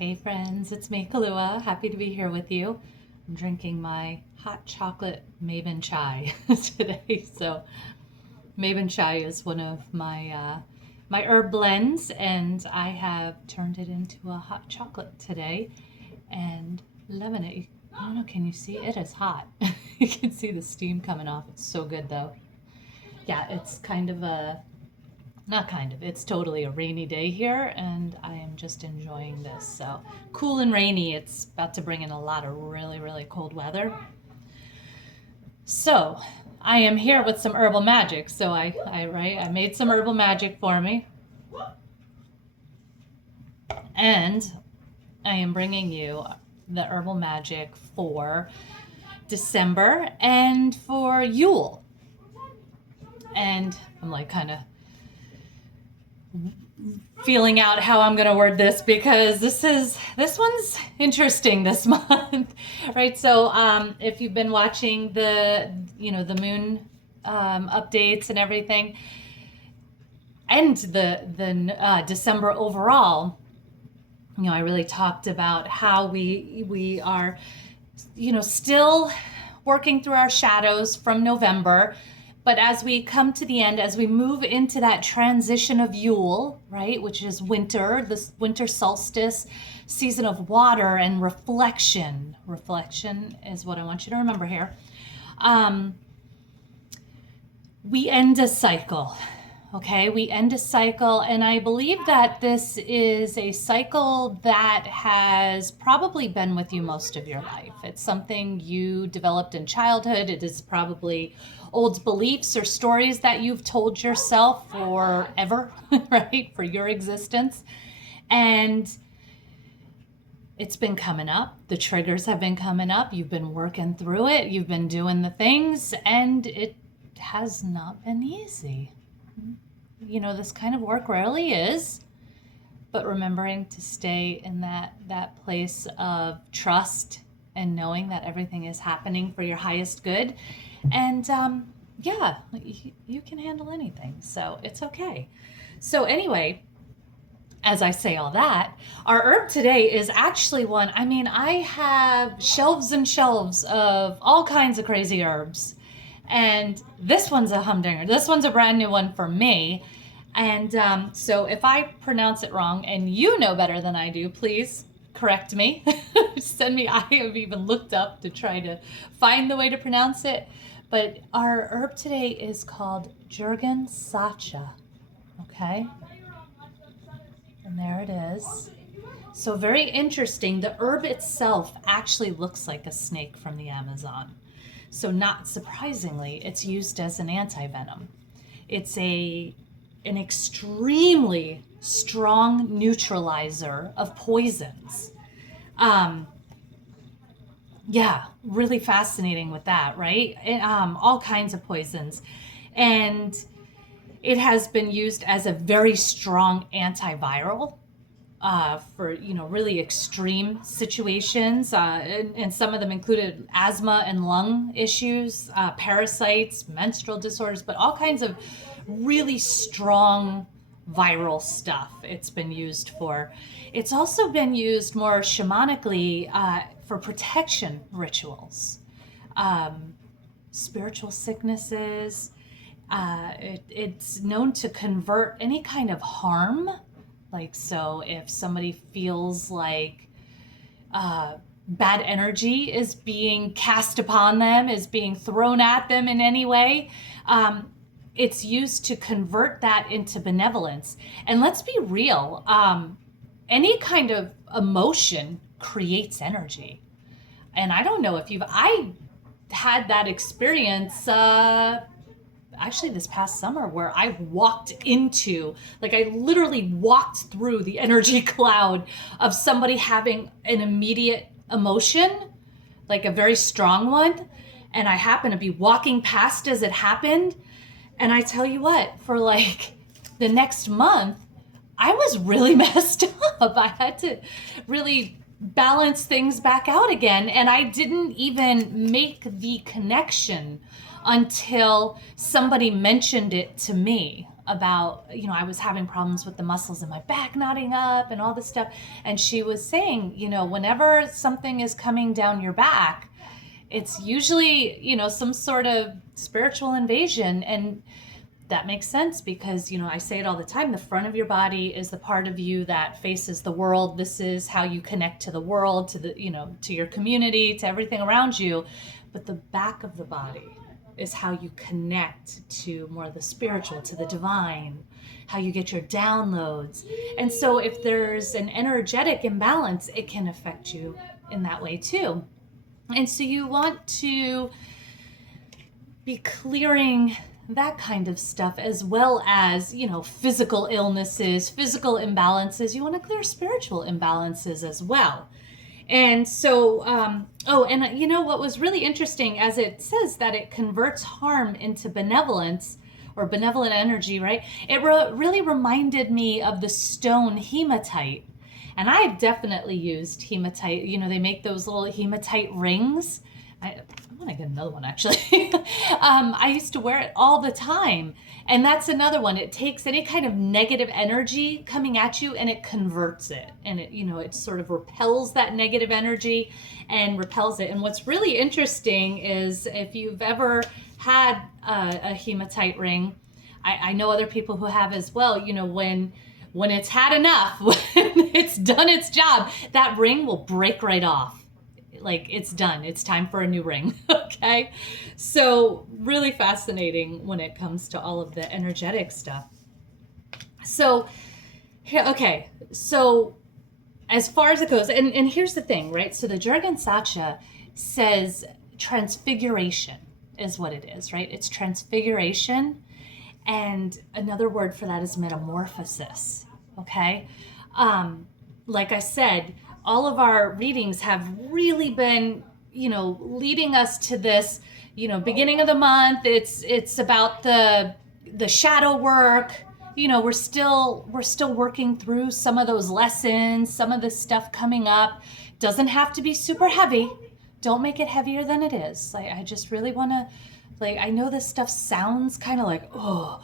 Hey friends, it's me, Kaluwa. Happy to be here with you. I'm drinking my hot chocolate Maven chai today. So Maven chai is one of my herb blends, and I have turned it into a hot chocolate today and loving it. I don't know, can you see? It is hot. You can see the steam coming off. It's so good though. Yeah, it's kind of a not kind of, it's totally a rainy day here, and I am just enjoying this. So cool and rainy. It's about to bring in a lot of really, really cold weather. So I am here with some herbal magic. So I made some herbal magic for me, and I am bringing you the herbal magic for December and for Yule. And I'm like kind of feeling out how I'm going to word this, because this one's interesting this month, right? So if you've been watching the moon updates and everything, and the December overall, I really talked about how we are still working through our shadows from November. But as we come to the end, as we move into that transition of Yule, right, which is winter, this winter solstice, season of water and reflection. Reflection is what I want you to remember here. We end a cycle, okay? We end a cycle, and I believe that this is a cycle that has probably been with you most of your life. It's something you developed in childhood. It is probably old beliefs or stories that you've told yourself forever, right, for your existence. And it's been coming up. The triggers have been coming up. You've been working through it. You've been doing the things, and it has not been easy. This kind of work rarely is, but remembering to stay in that place of trust and knowing that everything is happening for your highest good. And you can handle anything, so it's okay. So anyway, as I say all that, our herb today is actually one, I have shelves and shelves of all kinds of crazy herbs. And this one's a humdinger. This one's a brand new one for me. And so if I pronounce it wrong and you know better than I do, please correct me. Send me. I have even looked up to try to find the way to pronounce it. But our herb today is called Jurgen Sacha. Okay? And there it is. So very interesting. The herb itself actually looks like a snake from the Amazon. So not surprisingly, it's used as an anti-venom. It's an extremely strong neutralizer of poisons. Really fascinating with that, right? All kinds of poisons. And it has been used as a very strong antiviral for really extreme situations, and some of them included asthma and lung issues, parasites, menstrual disorders, but all kinds of really strong viral stuff it's been used for. It's also been used more shamanically for protection rituals, spiritual sicknesses. It's known to convert any kind of harm. Like, so if somebody feels like bad energy is being cast upon them, is being thrown at them in any way, it's used to convert that into benevolence. And let's be real, any kind of emotion creates energy. And I don't know if I had that experience actually this past summer, where I literally walked through the energy cloud of somebody having an immediate emotion, like a very strong one. And I happened to be walking past as it happened. And I tell you what, for like the next month, I was really messed up. I had to really balance things back out again. And I didn't even make the connection until somebody mentioned it to me. about, you know, I was having problems with the muscles in my back knotting up and all this stuff. And she was saying, you know, whenever something is coming down your back, it's usually, you know, some sort of spiritual invasion. And that makes sense because, you know, I say it all the time, the front of your body is the part of you that faces the world. This is how you connect to the world, to the, you know, to your community, to everything around you. But the back of the body is how you connect to more of the spiritual, to the divine, how you get your downloads. And so if there's an energetic imbalance, it can affect you in that way too. And so you want to be clearing that kind of stuff, as well as, you know, physical illnesses, physical imbalances. You want to clear spiritual imbalances as well. And so, and you know, what was really interesting, as it says that it converts harm into benevolence or benevolent energy, right? It really reminded me of the stone hematite. And I've definitely used hematite. You know, they make those little hematite rings. I want to get another one, actually. I used to wear it all the time. And that's another one. It takes any kind of negative energy coming at you and it converts it. And it, you know, it sort of repels that negative energy and repels it. And what's really interesting is if you've ever had a hematite ring, I know other people who have as well, you know, when it's had enough, when it's done its job, that ring will break right off. Like, it's done. It's time for a new ring. Okay. So really fascinating when it comes to all of the energetic stuff. So, okay. So as far as it goes, and here's the thing, right? So the Jurgen Sacha says transfiguration is what it is, right? It's transfiguration. And another word for that is metamorphosis. Okay. Like I said, all of our readings have really been, you know, leading us to this, you know, beginning of the month. It's about the shadow work. You know, we're still working through some of those lessons, some of the stuff coming up. Doesn't have to be super heavy. Don't make it heavier than it is. Like, I just really want to, like, I know this stuff sounds kind of like, oh,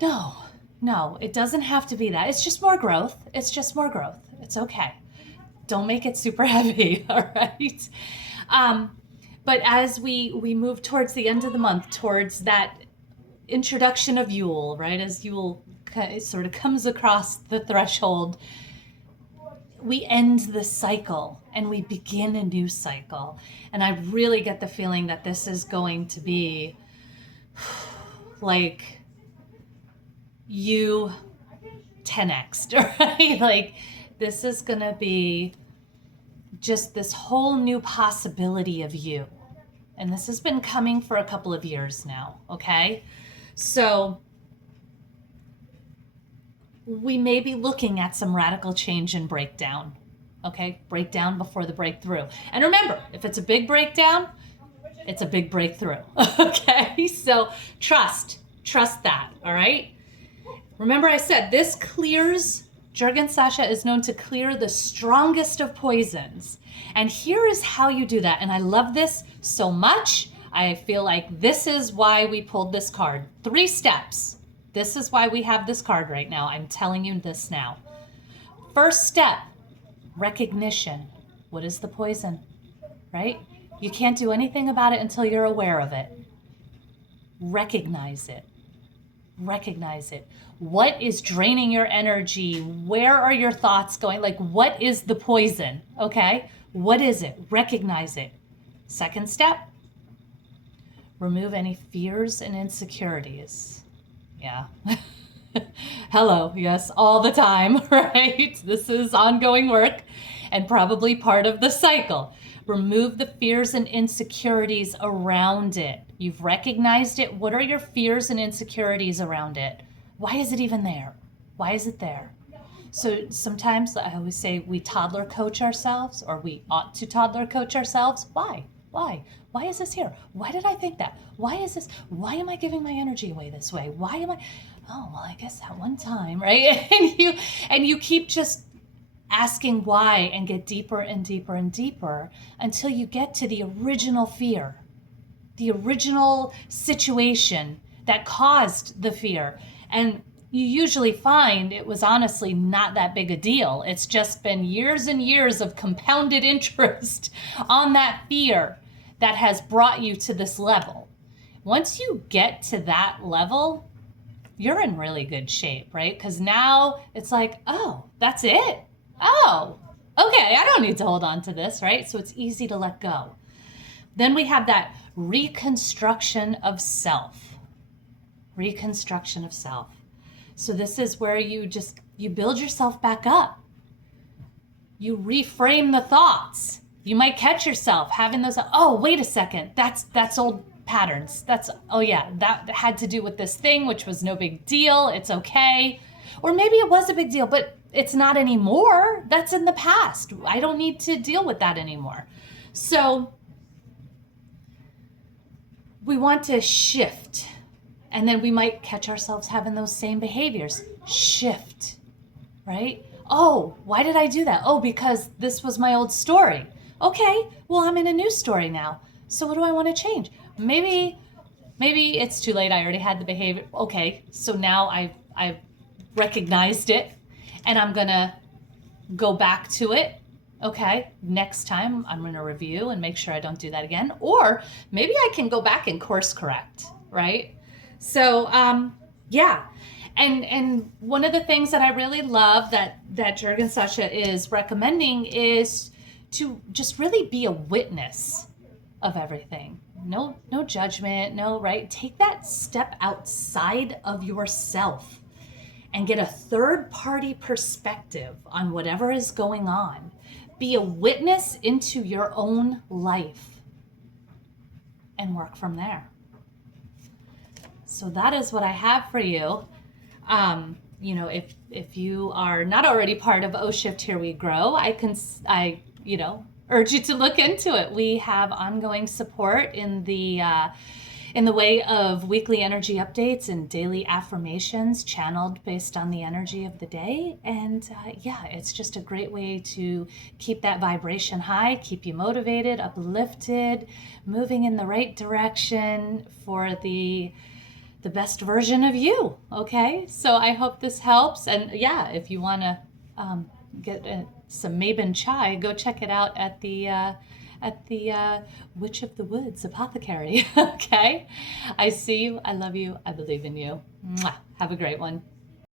no, it doesn't have to be that. It's just more growth. It's just more growth. It's okay. Don't make it super heavy, all right? But as we move towards the end of the month, towards that introduction of Yule, right? As Yule sort of comes across the threshold, we end the cycle and we begin a new cycle. And I really get the feeling that this is going to be like you 10x'd, right? Like, this is going to be just this whole new possibility of you. And this has been coming for a couple of years now, okay? So we may be looking at some radical change and breakdown, okay? Breakdown before the breakthrough. And remember, if it's a big breakdown, it's a big breakthrough, okay? So trust that, all right? Remember I said this clears. Jurgen Sacha is known to clear the strongest of poisons. And here is how you do that. And I love this so much. I feel like this is why we pulled this card. 3 steps. This is why we have this card right now. I'm telling you this now. First step, recognition. What is the poison, right? You can't do anything about it until you're aware of it. Recognize it. Recognize it. What is draining your energy? Where are your thoughts going? Like, what is the poison? Okay? What is it? Recognize it. Second step, remove any fears and insecurities. Yeah. Hello. Yes, all the time, right? This is ongoing work and probably part of the cycle. Remove the fears and insecurities around it. You've recognized it. What are your fears and insecurities around it? Why is it even there? Why is it there? So sometimes I always say we toddler coach ourselves, or we ought to toddler coach ourselves. Why? Why is this here? Why did I think that? Why is this? Why am I giving my energy away this way? Why am I? Oh, well, I guess that one time, right? And you keep just asking why and get deeper and deeper and deeper until you get to the original fear, the original situation that caused the fear. And you usually find it was honestly not that big a deal. It's just been years and years of compounded interest on that fear that has brought you to this level. Once you get to that level, you're in really good shape, right? Because now it's like, oh, that's it. Oh, okay, I don't need to hold on to this, right? So it's easy to let go. Then we have that reconstruction of self. Reconstruction of self. So this is where you build yourself back up. You reframe the thoughts. You might catch yourself having those, oh, wait a second, that's old patterns. Oh yeah, that had to do with this thing, which was no big deal. It's okay. Or maybe it was a big deal, but it's not anymore. That's in the past. I don't need to deal with that anymore. So we want to shift. And then we might catch ourselves having those same behaviors. Shift, right? Oh, why did I do that? Oh, because this was my old story. Okay, well, I'm in a new story now. So what do I want to change? Maybe it's too late. I already had the behavior. Okay, so now I've recognized it and I'm going to go back to it. Okay, next time I'm going to review and make sure I don't do that again. Or maybe I can go back and course correct, right? So, yeah. And one of the things that I really love that Jurgen and Sasha is recommending is to just really be a witness of everything. No judgment, no, right? Take that step outside of yourself and get a third-party perspective on whatever is going on. Be a witness into your own life and work from there. So that is what I have for you. If you are not already part of O Shift Here We Grow, I urge you to look into it. We have ongoing support in the way of weekly energy updates and daily affirmations channeled based on the energy of the day. And it's just a great way to keep that vibration high, keep you motivated, uplifted, moving in the right direction for the best version of you. Okay, so I hope this helps. And if you want to get some Mabon chai, go check it out at the Witch of the Woods Apothecary. Okay, I see you, I love you, I believe in you. Mwah. Have a great one.